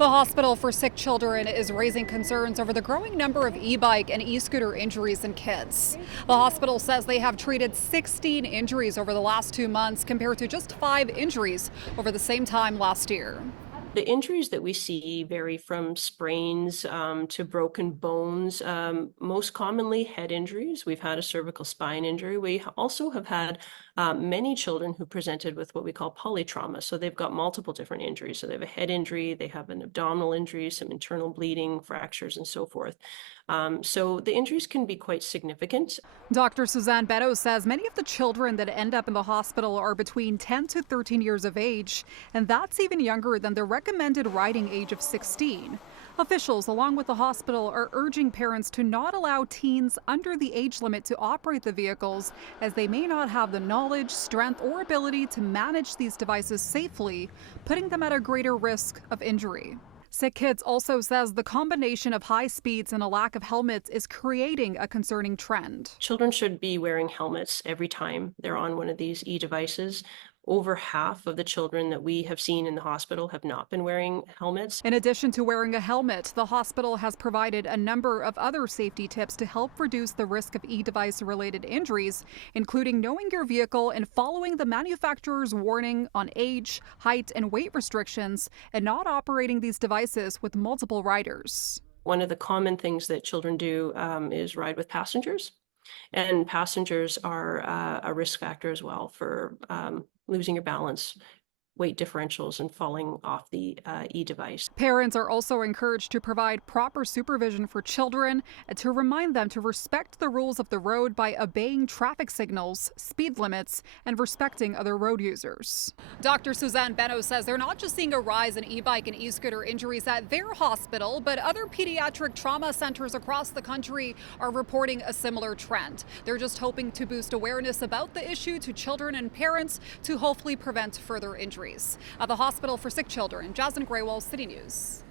The Hospital for Sick Children is raising concerns over the growing number of e-bike and e-scooter injuries in kids. The hospital says they have treated 16 injuries over the last 2 months compared to just 5 injuries over the same time last year. The injuries that we see vary from sprains to broken bones, most commonly head injuries. We've had a cervical spine injury. We also have had many children who presented with what we call polytrauma. So they've got multiple different injuries. So they have a head injury, they have an abdominal injury, some internal bleeding, fractures, and so forth. So the injuries can be quite significant. Dr. Suzanne Beto says many of the children that end up in the hospital are between 10 to 13 years of age, and that's even younger than the recommended riding age of 16. Officials, along with the hospital, are urging parents to not allow teens under the age limit to operate the vehicles, as they may not have the knowledge, strength, or ability to manage these devices safely, putting them at a greater risk of injury. SickKids also says the combination of high speeds and a lack of helmets is creating a concerning trend. Children should be wearing helmets every time they're on one of these e-devices. Over half of the children that we have seen in the hospital have not been wearing helmets. In addition to wearing a helmet, the hospital has provided a number of other safety tips to help reduce the risk of e-device related injuries, including knowing your vehicle and following the manufacturer's warning on age, height, and weight restrictions, and not operating these devices with multiple riders. One of the common things that children do is ride with passengers. And passengers are a risk factor as well for losing your balance, weight differentials, and falling off the e-device. Parents are also encouraged to provide proper supervision for children and to remind them to respect the rules of the road by obeying traffic signals, speed limits, and respecting other road users. Dr. Suzanne Beto says they're not just seeing a rise in e-bike and e-scooter injuries at their hospital, but other pediatric trauma centers across the country are reporting a similar trend. They're just hoping to boost awareness about the issue to children and parents to hopefully prevent further injuries. At the Hospital for Sick Children, Jazan Grewal, City News.